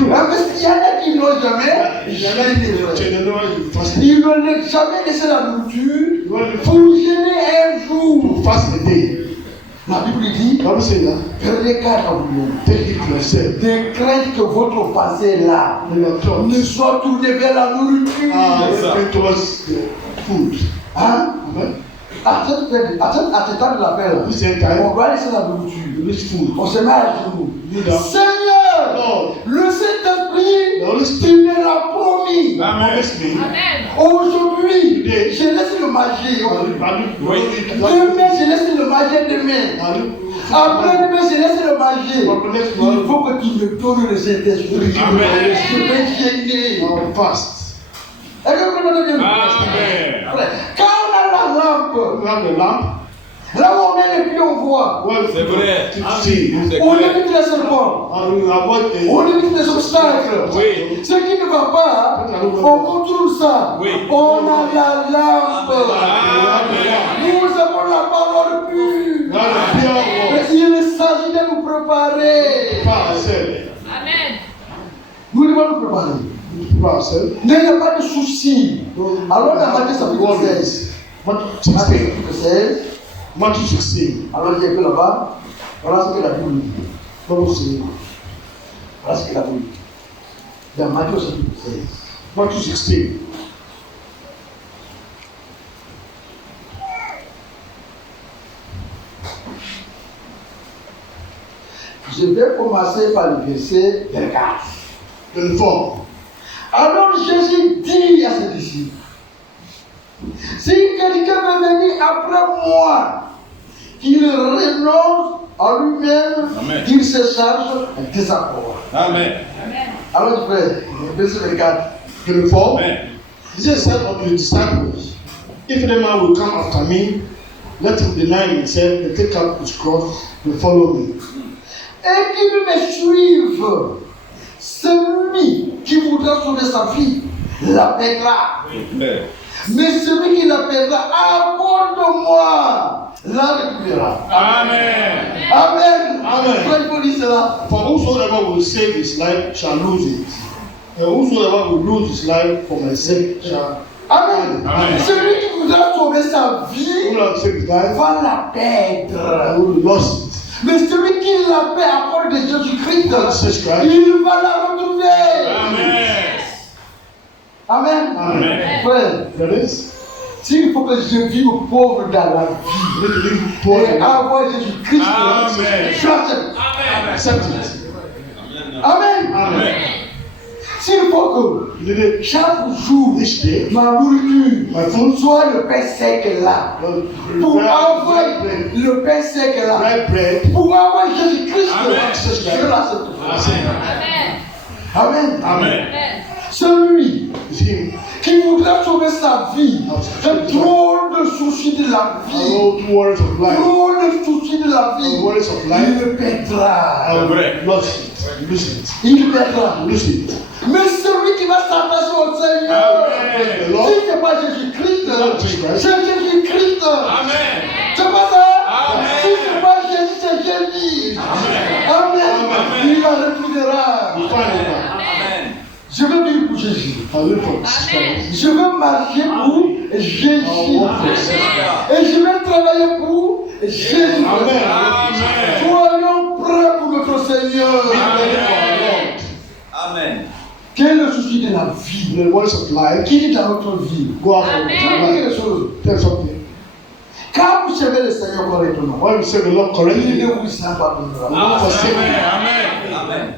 Parce qu'il y en a qui n'ont jamais jeûné. Ils n'ont jamais laissé la nourriture pour jeûner un jour. Fast a day. La Bible dit, prenez garde à vous-même. De crainte que votre pensée là ne soit tournée vers la nourriture. Towards the food. Hein? À cette temps de l'appel, on va laisser la nourriture. On se met à genoux. Seigneur, le Saint-Esprit, tu me l'as promis. Aujourd'hui, je laisse le manger. Demain, je laisse le manger demain. Après-demain, je laisse le manger. Il faut que tu me donnes le Saint-Esprit. Je vais gêner. Fast. Est-ce que vous comprenez bien? Quand on a la lampe, là où on est le pied, on voit. C'est vrai. On évite les serpents. On évite les obstacles. Oui. Ce qui ne va pas, on contrôle ça. Oui. On a la lampe. Amen. Nous avons la parole pure. Mais il s'agit de nous préparer. Amen. Nous devons nous préparer. N'ayez pas de soucis. Alors, dans Matthieu chapitre 16. Matthieu chapitre 16. Matthew 16. Alors, il y a que là-bas. Voilà ce que la Bible dit. Voilà ce que la Bible dit. Dans Matthieu chapitre 16. Matthew 16. Je vais commencer par le verset 24. 24. Alors Jésus dit à ses disciples, si quelqu'un veut venir après moi, qu'il renonce à lui-même, qu'il se charge de sa croix. Amen. Alors frère, verset 24. 24. Jesus said unto his disciples, if any man will come after me, let him deny himself and take up his cross and follow me. Et qu'il me suive, celui qui voudra sauver sa vie, la perdra. Mais celui qui la perdra à cause de moi, la récupérera. Amen. Amen. Amen. Pourquoi il faut dire cela? For whosoever will save his life shall lose it. And whosoever will lose his life for my sake shall. Amen. Amen. Celui qui voudra sauver sa vie Who will save his life va la perdre. who lost it. Mais celui qui la paix à cause de Jésus-Christ, Jesus Christ. il va la retrouver. Amen. Amen. Amen. Frère, That is, s'il faut que je vive pauvre dans la vie you need to live poor et and avoir Jésus-Christ, Amen. j'accepte. accept it. Amen. Amen. S'il faut que You need chaque jour each day ma nourriture my food soit le pain sec là, pour avoir le pain sec là, bread, bread. pour avoir Jésus-Christ, Amen. je l'accepte. Amen. Amen. Amen. Celui It's him. qui voudra sauver sa vie, trop de soucis de la vie, All the words of life. trop de soucis de la The vie, words of il life. le perdra. I lost it. Lose it. Il perdra. Lose it. Mais celui qui va s'attacher au Seigneur, Amen. si ce n'est pas Jésus-Christ, c'est Jésus-Christ. Amen. C'est pas ça? Amen. Si ce n'est pas Jésus, c'est Jésus. Amen. Il la retrouvera. You find it now. Amen. Je veux vivre pour Jésus. I live for Christ. Je veux marcher pour Jésus. Et je vais travailler pour Jésus. Amen. Amen. Soyons prêts pour notre Seigneur. Amen. Quel est le souci de la vie? The words of life. Qui est dans notre vie? Go out Amen. Je vais vous dire quelque chose. Tell something. Quand vous servez le Seigneur correctement, When you serve the Lord il correctly, ne vous abandonnera pas. Amen. Amen.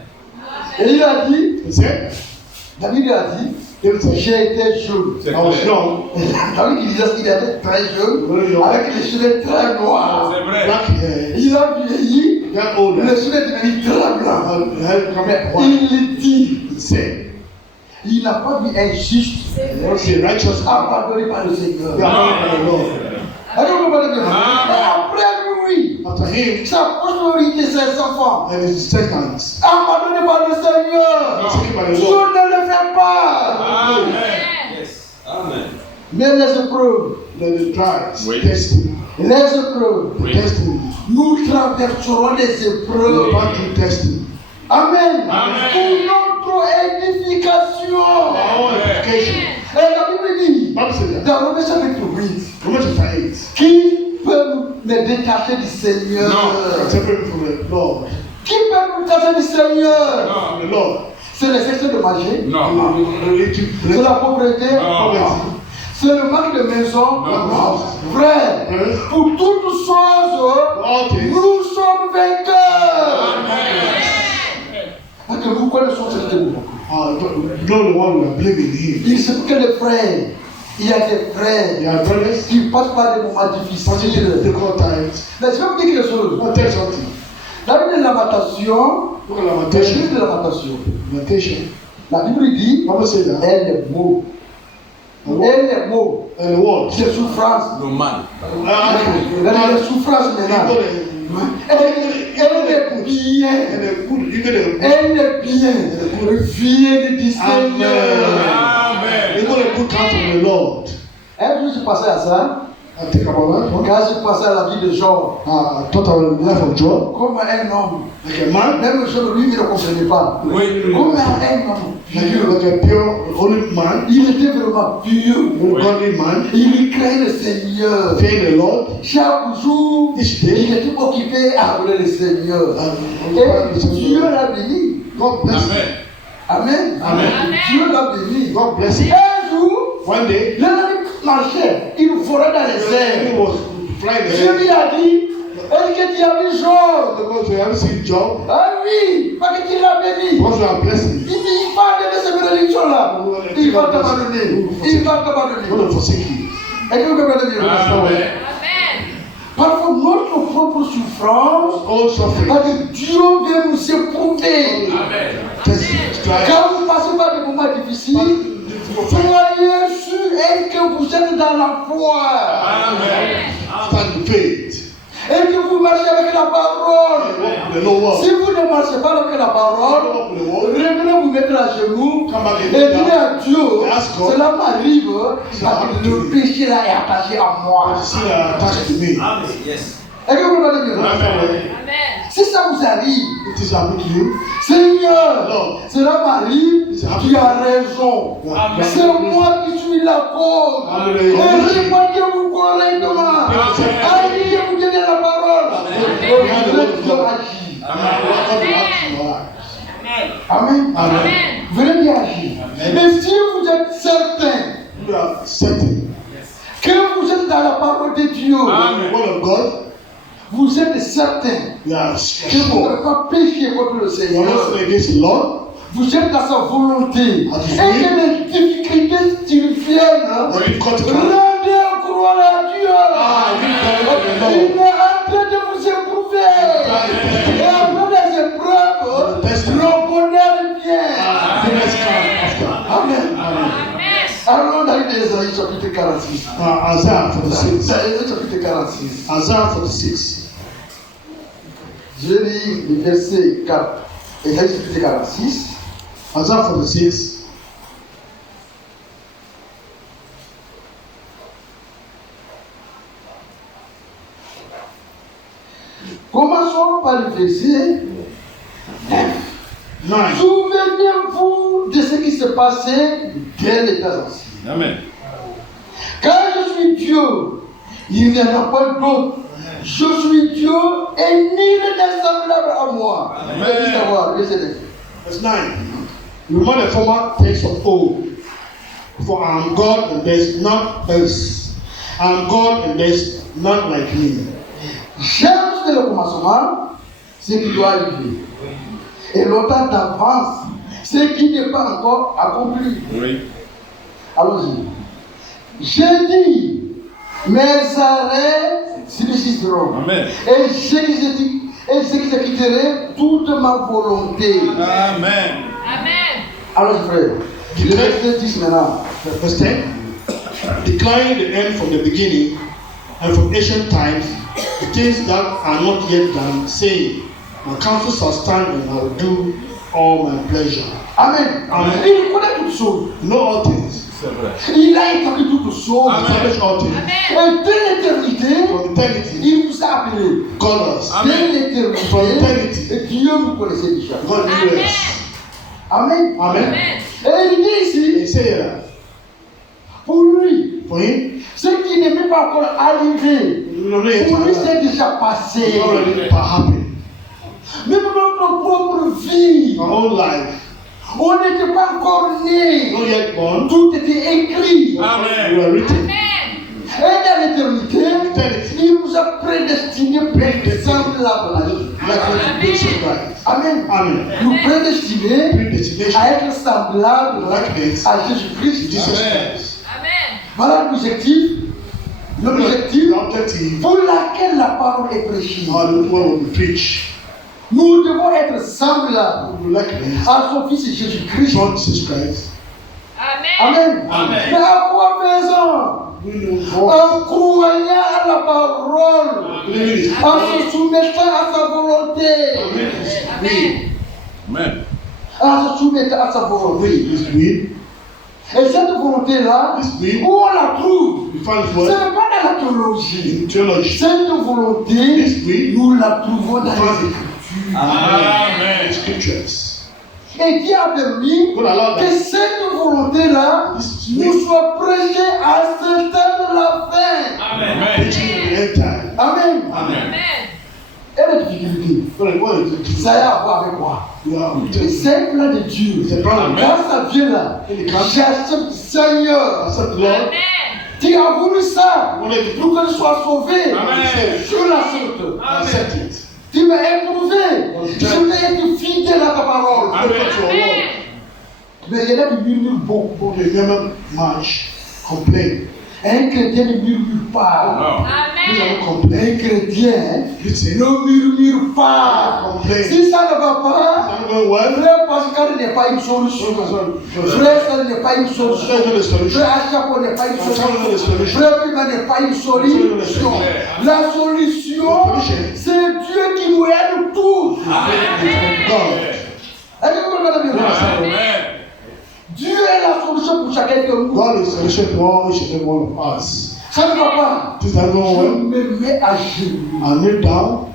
Et il a dit, he said, David a dit, David said, j'ai été jeune. C'est I was vrai. young, David qui disait qu'il était très jeune, avec les cheveux très noirs. C'est vrai. black hair, Il a vieilli, got older, les cheveux devenus très blancs. hair become Mais white. il dit, He said, il n'a pas dit un juste he wants to say righteous, abandonné par le Seigneur. they are not by the Lord. Est-ce que vous comprenez bien? Et après lui, After him, sa postérité, ses enfants, and his seconds, abandonnés par le Seigneur. taken by the Dieu Lord. ne le fait pas. Amen. Yes. Amen. Mais les épreuves, Then the trials, Oui. testing, les épreuves, Oui. testing, nous traverserons les the épreuves. back through testing. Amen. Amen. Pour notre édification. Our education. Et la Bible dit, Bible said that. dans Romains chapitre 8, Romans chapter 8. qui peut me détacher du Seigneur? Non. Separate from the Lord. Qui peut me détacher du Seigneur? From the Lord. C'est les excès de manger, Non. c'est la pauvreté, Non. c'est le manque de maison. Non. Frère, pour toutes choses, All things. nous sommes vainqueurs. Parce que nous connaissons ce Dieu. Know the one we are believing in him. Il se peut que les frères, il y a des They frères are brothers, qui passent par des moments passing difficiles. difficult times. Mais je vais vous dire quelque chose. I'll tell you something. Dans la lamentation, Look at le lamentation. livre de lamentation, Lamentation. la Bible dit, Bible said that. elle est mot. Elle est mot. And the word. C'est souffrance. No man. Elle est souffrance maintenant. Elle est bien. And the good, you get a Elle est bien. Vienne du Seigneur. Amen. you got a good count from the Lord. Un jour, je passais à ça. I think about that. Huh? Quand je passais à la vie de Jean, I thought about the life of Job. comme un homme, Like a man, même Jean, lui, il ne comprenait pas. Oui. Comme un homme pieux. like a pure, holy man, Il était vraiment pieux. a godly man, Il craignait le Seigneur. fearing the Lord. Chaque jour, Each day, il était occupé à adorer le Seigneur. Et Dieu l'a béni. God bless him. Amen. Amen. Amen. Dieu l'a béni. God bless him. Un jour, One day, l'ennemi marchait. Il volait dans les he airs. was flying the Dieu lui air. a dit, est-ce que tu as vu Job? Because we haven't seen Job. Ah oui, parce que tu l'as béni. Because we are blessing. Il dit, il va donner ces bénédictions-là. Il va t'abandonner. Il va God will t'abandonner. forsake you. Est-ce que vous comprenez bien? Amen. Amen. Parfois, notre propre souffrance, All suffering. parce que Dieu vient nous éprouver. Amen. Test, trial. Quand vous passez par des moments difficiles, soyez sûrs et que vous êtes dans la foi. Amen. Stand in faith. Et que vous marchez avec la parole. Walk with the Lord. Si vous ne marchez pas avec la parole, Walk with the word. revenez vous mettre à genoux Come back et and kneel dire à down. Dieu, Ask God. cela m'arrive parce que le péché là est attaché à moi. See that attached to me. Amen. Yes. Est-ce que vous comprenez bien? Amen. Amen. Si ça vous arrive, It is happening to you. Seigneur, Lord. cela m'arrive, tu as raison. Amen. C'est moi qui suis la cause. Amen. Et répondez-vous correctement. Allez, vous donnez la parole. Et Dieu agit. Amen. Amen. Venez bien agir. Mais si vous êtes certain You are certain. que vous êtes dans la parole de Dieu, Amen. The word of God. vous êtes certain You are que vous sure. ne pas pécher contre le You are Seigneur. not sinning against the Lord. Vous êtes dans sa volonté. Ah, Et que les difficultés s'ils viennent, The difficulty comes. rendez gloire à Dieu. give Il est en train de vous éprouver. Et après les épreuves, le bonheur vient. Goodness come after. Amen. Amen. Allons dans l'Ésaïe chapitre 46. Isaiah 46. Ésaïe chapitre 46. Isaiah 46. Je lis le verset 4. Ésaïe chapitre 46. Isaiah 46. Commençons par le verset 9. 9. Souvenez-vous de ce qui s'est passé dès les temps anciens. Amen. Quand je suis Dieu, il n'y en a pas d'autre. Je suis Dieu et nul n'est semblable à moi. Amen. Vous devez savoir, verset 9. Verse 9. Remember the former things of old. For I am God and there is none else. I am God and there is none like me. J'aime ce le commencement, ce qui doit arriver. Et longtemps d'avance, ce qui n'est pas encore accompli. Oui. Allons-y. J'ai dit, mes arrêts subsisteront. Amen. Et j'exécuterai toute ma volonté. Amen. Amen. Allons-y, frère. Le verset 10 maintenant. Verse 10. Declaring the end from the beginning and from ancient times, the things that are not yet done, saying, my counsel shall stand and I will do all my pleasure. Amen. Amen. Il connaît toutes choses. You know all things. C'est vrai. Il a établi toutes choses. Amen. Establish all things. Amen. Et dès l'éternité, From eternity, il vous a appelé. call us. Amen. Dès From l'éternité, eternity, et Dieu vous connaissez déjà. God knew us. Amen. Amen. Amen. Et il dit ici, He say that pour lui, for him, ce qui n'est même pas encore arrivé, you know, pour lui it's c'est déjà passé. already happened. Même notre propre vie, Our own life, on n'était pas encore né. not yet born, Tout était écrit. Amen. we were written. Amen. Et dans l'éternité, il nous a prédestinés semblables à lui. Like unto Jesus Christ. Amen. Amen. Nous prédestinés Predestination, à être semblables likeness, à Jésus-Christ. Jesus Amen. Christ. Amen. Voilà l'objectif. L'objectif The objective, pour laquelle la parole est prêchée. how the word will be preached. Nous devons être semblables Likeness, à son Fils Jésus-Christ. Son Jesus Christ. Amen. Amen. Amen. Mais à quoi faisons? We know God. En croyant à la parole, Believe it. en se soumettant à sa volonté, Amen. Amen. en se soumettant à sa volonté. This will, Et cette volonté-là, où on la trouve, we find ce it n'est pas dans la théologie. in theology. Cette volonté, This will, nous la trouvons dans we les find it Écritures. in Amen. scriptures. Et Dieu a permis God allowed que that. cette volonté-là nous soit prêchée à ce temps de la fin. Amen. Preaching in the end time. Amen. Amen. Amen. Et la difficulté, What is it? ça a à voir avec quoi? We are C'est un plan de Dieu. the problem. Quand ça vient là, j'accepte, Seigneur, Accept the Lord. Amen. tu as voulu ça We want it to pour que je sois sauvé. Amen. Je l'accepte. accept it. Tu m'as éprouvé. Je vais être fidèle à ta parole. Amen. Amen. Mais il y en a qui murmurent beaucoup. Remember much, complain. Un chrétien ne murmure pas. Non. Please Amen. don't complain. Un chrétien Listen. ne murmure pas. Complain. Si ça ne va pas, I'm going well. frère Pascal n'est pas une solution. Frère ça n'est pas une solution. Frère Achapo n'est pas une solution. Frère Pima n'est pas une solution. La solution, c'est Dieu qui nous aide tous. God. Est-ce que vous comprenez bien? Amen. Dieu est la solution pour chacun de nous. God is the solution to all each and every one of us. Ça ne va pas. This is going Je well. me mets à genoux. I kneel down.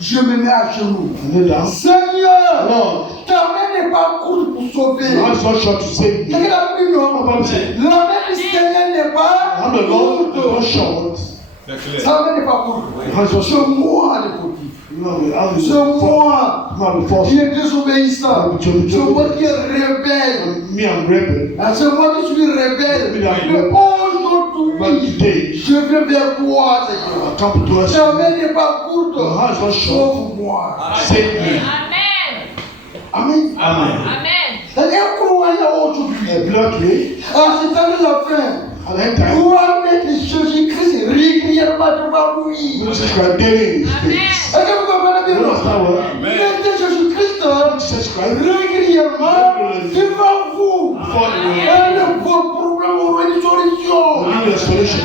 Je me mets à genoux. I kneel down. Seigneur, Lord, ta main n'est pas courte pour sauver. the hand is not short to save me. Quelqu'un a dit non. Nobody say, La main du Seigneur n'est the pas hand of God is not courte. short. C'est clair. Sa main n'est pas courte. The hand is not C'est short. moi le fautif. No, the hand is C'est moi not the force. qui est désobéissant. C'est moi qui est rebelle. Me, I'm rebel. Ah, c'est moi qui suis rebelle. Mais But aujourd'hui, today, je viens vers toi, Seigneur. I come to us. Ta main n'est pas courte. The hand is not short. Sauve-moi. Save me. Amen. Amen. Amen. Amen. C'est un croyant aujourd'hui. A blood way. À ce temps de la fin, At that time, doit mettre Jésus-Christ régulièrement devant lui. Jesus Christ daily in his face. Est-ce que vous comprenez You bien? understand what? Amen. Mettez Jésus-Christ Jesus Christ régulièrement devant vous. before you Et vos problèmes auront une will solution. give you a solution.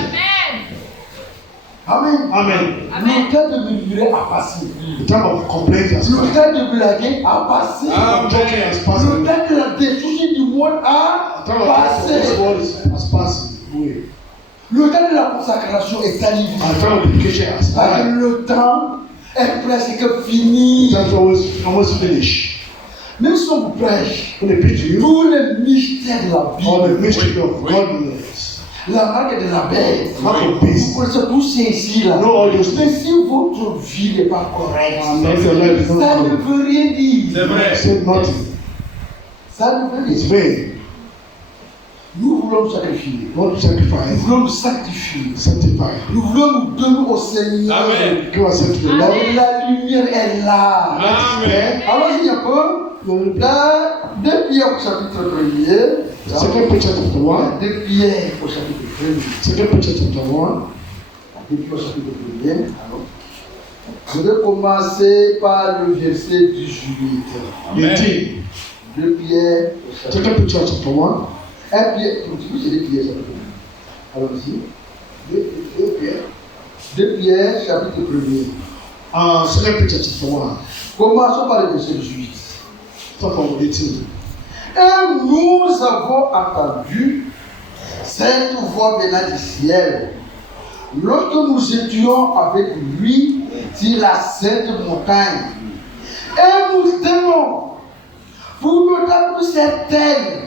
Amen. Amen. Le temps de murmurer a passé. The time of complaints has Le passed. temps de blaguer a passé. The joking has passed. Le temps de la destruction du monde a The time of this passé. world has passed away. Le temps de la consacration est arrivé. The time of dedication has Parce que passed. le temps est presque fini. The time is almost finished. Même si on vous prêche When they preach to you, tous les mystères de la all the Bible, mystery of godliness, la marque de l'abeille. mark of Vous beast. connaissez tous ces ici là. No, all those Mais things. si votre vie n'est pas correcte, If your life is ça not ne correct, veut rien dire. C'est vrai. say nothing. Ça ne veut rien It's dire. vain. Nous voulons nous sacrifier. Not to Nous sacrifice, voulons nous sanctifier. sanctify. Nous voulons nous donner au Seigneur. Amen. Give ourselves to the La, Lord. la lumière est là. Amen. Allons-y un peu. Là, 2 Pierre au chapitre 1er. Second Peter chapter 1. 2 Pierre au chapitre 1er. Second Peter chapter 1. 2 Pierre au chapitre 1er. Alors, je vais commencer par le verset 18. Amen. 18. 2 Pierre au chapitre 1er. Second Peter chapter 1. 1 Pierre, c'est 2 Pierre chapitre 1er. Allons-y. 2 Pierre. 2 Pierre chapitre 1er. Second Peter chapter 1. Commençons par le verset 18. Start from 18. Et nous avons entendu cette voix venant du ciel lorsque nous étions avec lui sur la sainte montagne. Et nous tenons pour d'autant plus certaine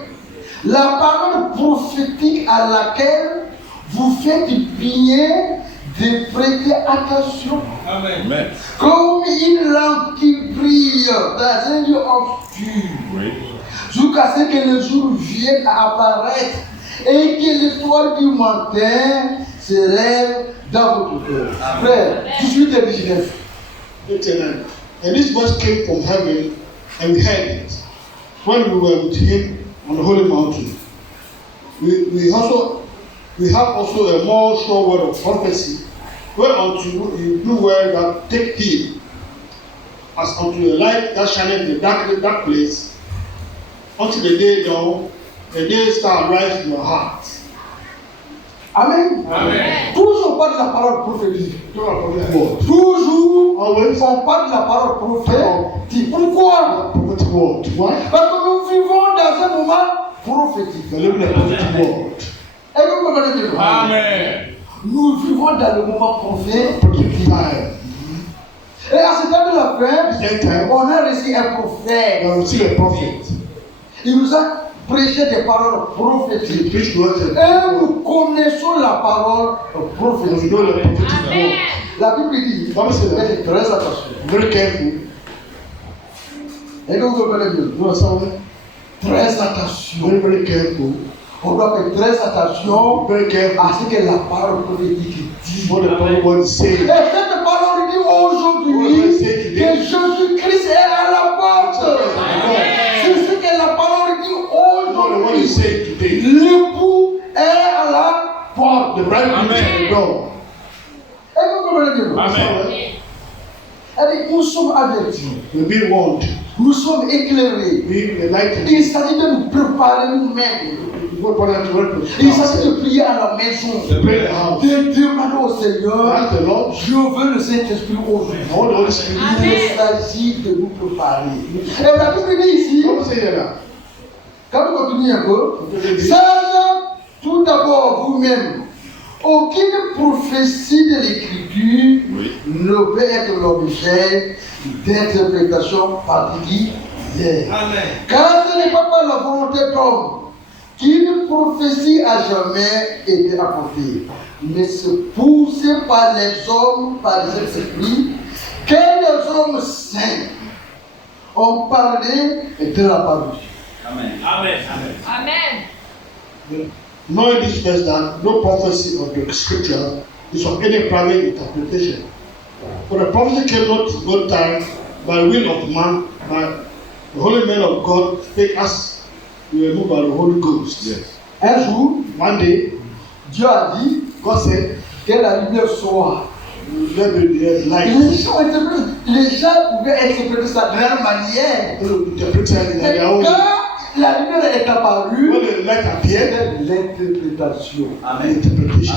la parole prophétique à laquelle vous faites bien de prêter attention. Amen. Comme une lampe qui brille dans un lieu obscur, Oui. jusqu'à ce que le jour vienne à apparaître et que l'étoile du matin se lève dans votre cœur. Frère, 18 et 19. 89. And this voice came from heaven, and we heard it when we were with him on the holy mountain. We have also a more sure word of prophecy, whereunto you do well that take heed, as unto a light that shineth in the dark place, until the day dawn, the day star rise in your heart. Amen. Amen. Toujours on parle de la parole prophétique. Word. Toujours Always on parle de la parole prophétique. Pourquoi? prophetic word. Why? Parce que nous vivons dans un moment prophétique. We're living a prophetic word. Et vous comprenez bien? Amen. Nous vivons dans le moment prophétique. Prophetic time. Et à ce temps de la fin, That time, on a reçu un prophète. we have received a prophet. Il nous a prêché des paroles He prophétiques. preached to us Et a nous connaissons la parole and we prophétique. know the prophetic Amen. word. La Bible dit, Bible says that. faites très attention. Very careful. Et que vous comprenez bien? You know something? Très attention. Very, very careful. On doit faire très attention Very careful. à ce que la parole prophétique dit. What the Bible word is Et saying. cette parole dit aujourd'hui que Jésus-Christ est à la porte. C'est ce que la parole dit What the word is aujourd'hui. saying today. L'époux est à la porte. The bridegroom is at the door. Et vous comprenez bien? Amen. Elle dit, nous sommes avertis, We're being warned. nous sommes éclairés. Being enlightened. Il s'agit de nous préparer nous-mêmes. What part of the word? Il s'agit de prier à la maison, Pray in the house. de demander au Seigneur, Ask the Lord. je veux le Saint-Esprit aujourd'hui. I want the Holy Spirit. Il s'agit de nous préparer. Et la Bible dit ici, Don't say that. quand vous continuez un peu, sage tout d'abord vous-même. Aucune prophétie de l'Écriture Oui. ne peut être l'objet d'interprétation particulière. Amen. Car ce n'est pas par la volonté d'homme qu'une prophétie a jamais été apportée, mais c'est poussé par les hommes, par les esprits, que les hommes saints ont parlé de la parole. Amen. Amen. Amen. Knowing this first that no prophecy of the scripture is of any private interpretation. For the prophecy came not in good time by the will of man, but the holy men of God spake as we were moved by the Holy Ghost. Yes. Un jour, One day, Dieu a dit God said, que la lumière soit. let there be light. Les gens pouvaient interpréter ça de leur manière. Interpret it in Mais their own way. quand la lumière est apparue, When the light appeared, c'est l'interprétation. interpretation.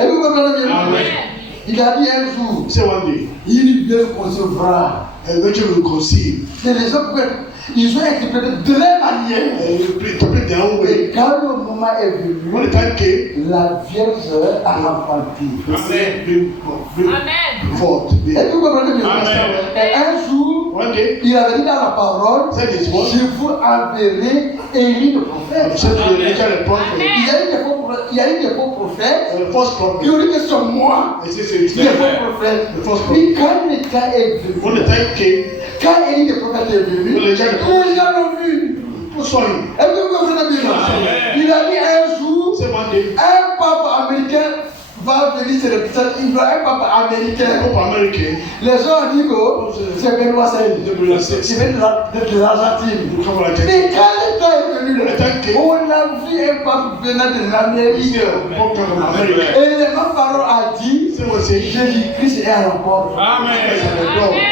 Et vous comprenez bien? Amen. Il a dit un jour, Say one day, une lumière concevra. eventually we will conceive. Et les gens pouvaient, ils ont interprété de leur manière. Interpret their own way. Et quand le moment est When venu, the time came, la Vierge a enfanté. bring Amen. forth. Et vous comprenez bien? Amen. Et un jour, One day, il avait dit dans la parole, said his word. je vous enverrai Élie le prophète. Said to the prophet. Il y a eu des faux prophètes. il y a eu des faux prophètes. And the false Qui prophet. ont dit que c'est moi. They say Des it's faux prophètes. the false prophet. Puis quand le temps est When venu, the time came, quand Élie le prophète est venu, les gens l'ont vu. who saw him? Est-ce que vous comprenez bien? Il a dit un jour, Say one day, un pape américain va venir se représenter. Il veut un pape américain. Pope American, Les gens ont dit que c'est Benoît Saïd. they will say, Il vient de l'Argentine. you come like Mais that. quand le temps est venu, Le temps came. on a vu un pape venant de l'Amérique. Pope come from America. Et le même parole a dit, Say what say, Jésus-Christ est à la porte. Amen. Amen.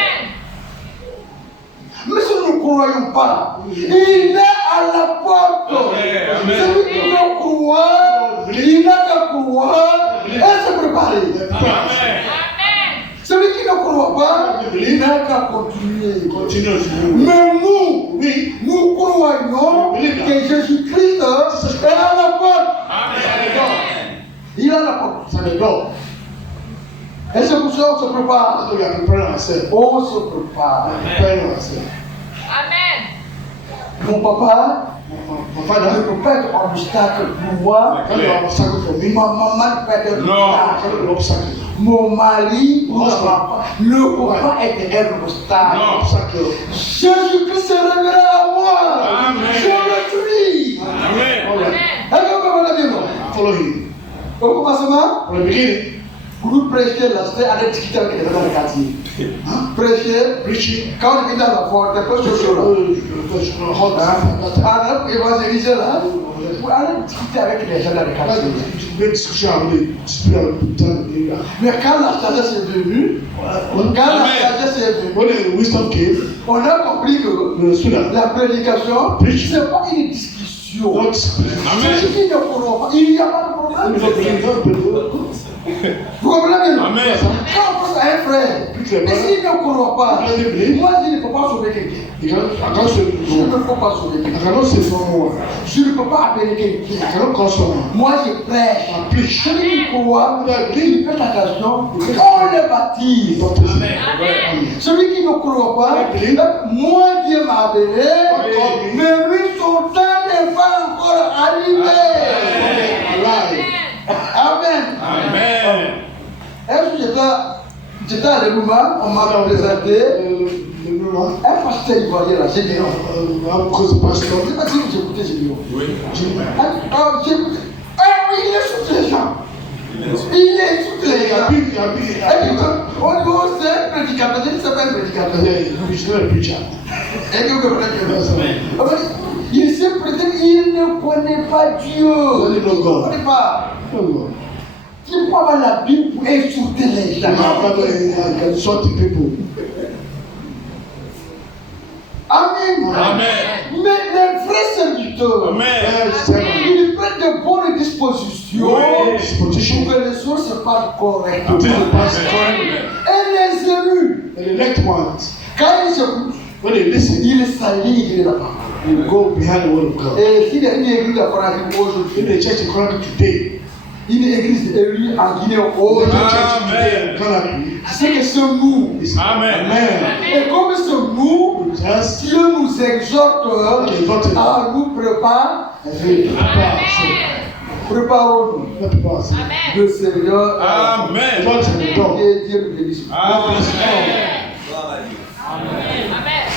Mais si nous ne croyons pas, il est à la porte. Amen. Celui qui veut croire, il n'a qu'à croire et se préparer. Amen. Celui qui ne croit pas, il n'a qu'à continuer. continue to do. Mais nous, We, nous croyons que Jésus-Christ est à la porte. Il est à la porte. it's at the door. Et c'est pour ça qu'on se prépare. That's why we are preparing ourselves. On se prépare. Preparing ourselves. Amen. Mon papa My ne father, peut pas être un obstacle pour moi. can't be an obstacle for me. Ma maman ne peut pas être un Non. obstacle. Can't be an obstacle. Mon mari ou ma maman ne peut pas être un obstacle. Non. Obstacle. Jésus-Christ se révélera à moi. Amen. Je le suis. Amen. All right. Est-ce que vous comprenez bien? Follow him. Au commencement, From the beginning, pour nous prêcher, là, c'était aller discuter avec les gens dans le quartier. Prêcher, preaching, quand on est dans la forêt, c'est pas ce là. hot, Alors, évangéliser là, pour aller discuter avec les gens dans le quartier. great discussion with the spirit of the time. Mais quand la sagesse est venue, When the wisdom came, on a compris que we understood that. la prédication, Preach. c'est pas une discussion. Not Amen. C'est qui ne croit pas, il n'y a pas de we problème. don't believe, don't believe. Vous comprenez bien? Amen. Quand on pense à un frère, mais s'il ne croit pas, moi je ne peux pas sauver quelqu'un. I can't say Je ne no. peux pas sauver I quelqu'un. cannot say someone. Je ne peux pas appeler I quelqu'un. cannot call someone. Moi je prêche. I preach. Celui qui croit, il fait attention, on le baptise. Amen. Celui qui ne croit pas, moi Dieu m'a appelé, mais lui son temps n'est pas encore arrivé. Alive. Amen. Amen. Est-ce que j'étais à l'Elouma, on m'a présenté un pasteur ivoirien là, Gédéon. Because the Je ne pastor, sais pas si vous écoutez Gédéon. Oui. J'écoute. Il est sous les gens. Il est sous les gens. On dit c'est un prédicateur, je ne sais pas un prédicateur. he's not a preacher. Et que vous comprenez? Il se présente, il ne connaît pas Dieu. Doesn't know Il ne God. connaît pas. No God. Il peut avoir la Bible pour insulter les gens. I can insult the people. Amen. Amen. Mais les vrais serviteurs, Amen. ils prennent de bonnes dispositions Oui. Disposition. pour que les choses se passent correctement. To the pastor Et les élus, and the elect ones, quand ils écoutent, when they listen, ils s'alignent la parole. they go behind the word of God. Et s'il y a une église à Conakry In aujourd'hui, the church in Conakry today, une église élue en Guinée the aujourd'hui, church today Amen. in Conakry c'est que c'est nous. is Amen. Amen. Et comme c'est nous, Just Dieu nous exhorte à nous préparer. Préparons-nous. let people say, Amen. Le Seigneur Amen. God is the door. et Dieu nous bénisse. Amen. Amen.